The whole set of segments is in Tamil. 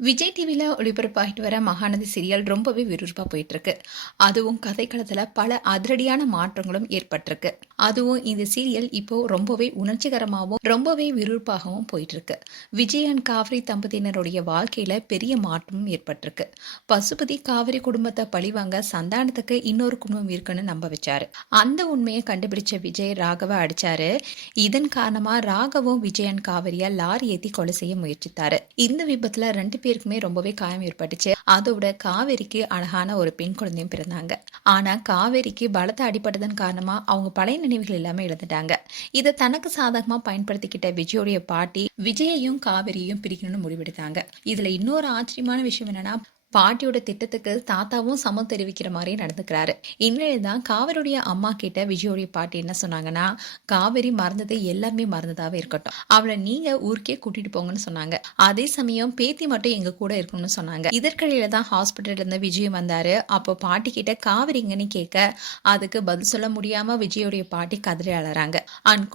விஜய் டிவில ஒளிபரப்பாகிட்டு வர மகாநதி சீரியல் ரொம்பவே விறுவிறுப்பா போயிட்டு இருக்கு. அதுவும் கதைக்களத்துல பல அதிரடியான மாற்றங்களும் ஏற்பட்டிருக்கு. அதுவும் இந்த சீரியல் இப்போ ரொம்பவே உணர்ச்சிகரமாகவும் ரொம்பவே விறுவிறுப்பாகவும் போயிட்டு இருக்கு. விஜய் அண்ட் காவிரி தம்பதியினருடைய வாழ்க்கையில பெரிய மாற்றமும் ஏற்பட்டிருக்கு. பசுபதி காவிரி குடும்பத்தை பழிவாங்க சந்தானத்துக்கு இன்னொரு குடும்பம் இருக்குன்னு நம்ப வச்சாரு. அந்த உண்மையை கண்டுபிடிச்ச விஜய் ராகவ அடிச்சாரு. இதன் காரணமா ராகவும் விஜய் அண்ட் காவிரியா லாரி ஏத்தி கொலை செய்ய முயற்சித்தாரு. இந்த விபத்துல 2 பேருக்குமே ரொம்பவே காயம் ஏற்பட்டுச்சு. அதோட காவேரிக்கு அழகான ஒரு பெண் குழந்தையும் பிறந்தாங்க. ஆனா காவேரிக்கு பலத்த அடிபட்டதன் காரணமா அவங்க பழைய நினைவுகள் எல்லாமே இழந்துட்டாங்க. இதை தனக்கு சாதகமா பயன்படுத்திக்கிட்ட விஜயோடைய பாட்டி விஜயையும் காவேரியையும் பிரிக்கணும்னு முடிவெடுத்தாங்க. இதுல இன்னொரு ஆச்சரியமான விஷயம் என்னன்னா, பாட்டியோட திட்டத்துக்கு தாத்தாவும் சம்மதம் தெரிவிக்கிற மாதிரி நடந்துக்கிறாரு. இந்நிலையில தான் காவேரியுடைய அம்மா கிட்ட விஜயோடைய பாட்டி என்ன சொன்னாங்கன்னா, காவேரி மறந்தது எல்லாமே மறந்ததாவே இருக்கட்டும், அவளை நீங்க ஊருக்கே கூட்டிட்டு போங்கன்னு சொன்னாங்க. அதே சமயம் பேத்தி மட்டும் எங்க கூட இருக்கணும்னு சொன்னாங்க. இதற்கிடையில தான் ஹாஸ்பிட்டல்ல இருந்து விஜய் வந்தாரு. அப்போ பாட்டி கிட்ட காவேரி எங்கன்னு கேட்க, அதுக்கு பதில் சொல்ல முடியாம விஜயோடைய பாட்டி கதறி அழறாங்க.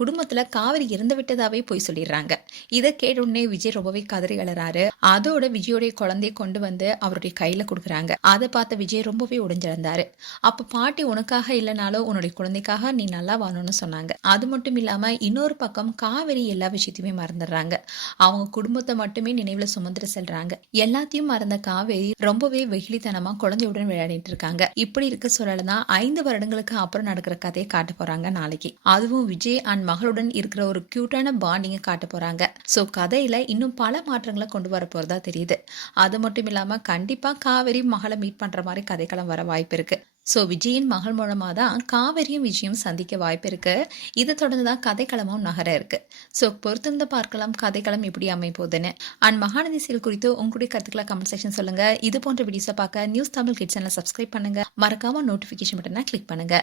குடும்பத்துல காவேரி இறந்து விட்டதாவே போய் சொல்லிடுறாங்க. இதை கேட்ட உடனே விஜய் ரொம்பவே கதறி அழறாரு. அதோட விஜயோடைய குழந்தைய கொண்டு வந்து அவருடைய கையில கொடுக்குறாங்க. அதை பார்த்த விஜய் ரொம்பவே உடைஞ்சிருந்தாரு. அப்ப பாட்டி உனக்காக இல்லைனாலும் உன்னுடைய குழந்தைக்காக நீ நல்லா வாழணும்னு சொன்னாங்க. அது மட்டும் இல்லாம இன்னொரு பக்கம் காவேரி எல்லா விஷயத்தையுமே மறந்துடுறாங்க. அவங்க குடும்பத்தை மட்டுமே நினைவுல சுமந்துட்டு செல்றாங்க. எல்லாத்தையும் மறந்த காவேரி ரொம்பவே வெகுளித்தனமா குழந்தையுடன் விளையாடிட்டு இருக்காங்க. இப்படி இருக்க சொல்லலாம் 5 வருடங்களுக்கு அப்புறம் நடக்கிற கதையை காட்ட போறாங்க நாளைக்கு. அதுவும் விஜய் அண்ட் மகளுடன் இருக்கிற ஒரு கியூட்டான பாண்டிங்க காட்ட போறாங்க. சோ கதையில இன்னும் பல மாற்றங்களை கொண்டு வர போறதா தெரியுது. அது மட்டும் இல்லாம கண்டிப்பா காவேரி மகளை மீட் பண்ற மாதிரி கதைக்களம் வர வாய்ப்பு இருக்கு. சோ விஜயின் மகள் மூலமா தான் காவேரியும் விஜயும் சந்திக்க வாய்ப்பு இருக்கு. இதை தொடர்ந்து தான் கதைக்களமும் நகர இருக்கு. சோ பொறுத்திருந்து பார்க்கலாம் கதைக்களம் எப்படி அமைய போகுதுன்னு. மகாநதி சீரியல் குறித்து உங்களுடைய கருத்துக்களை கமெண்ட் செக்ஷன் சொல்லுங்க. இது போன்ற வீடியோஸை பார்க்க நியூஸ் தமிழ் கிட்ஸ் சேனலை சப்ஸ்கிரைப் பண்ணுங்க. மறக்காம நோட்டிபிகேஷன் பட்டனை கிளிக் பண்ணுங்க.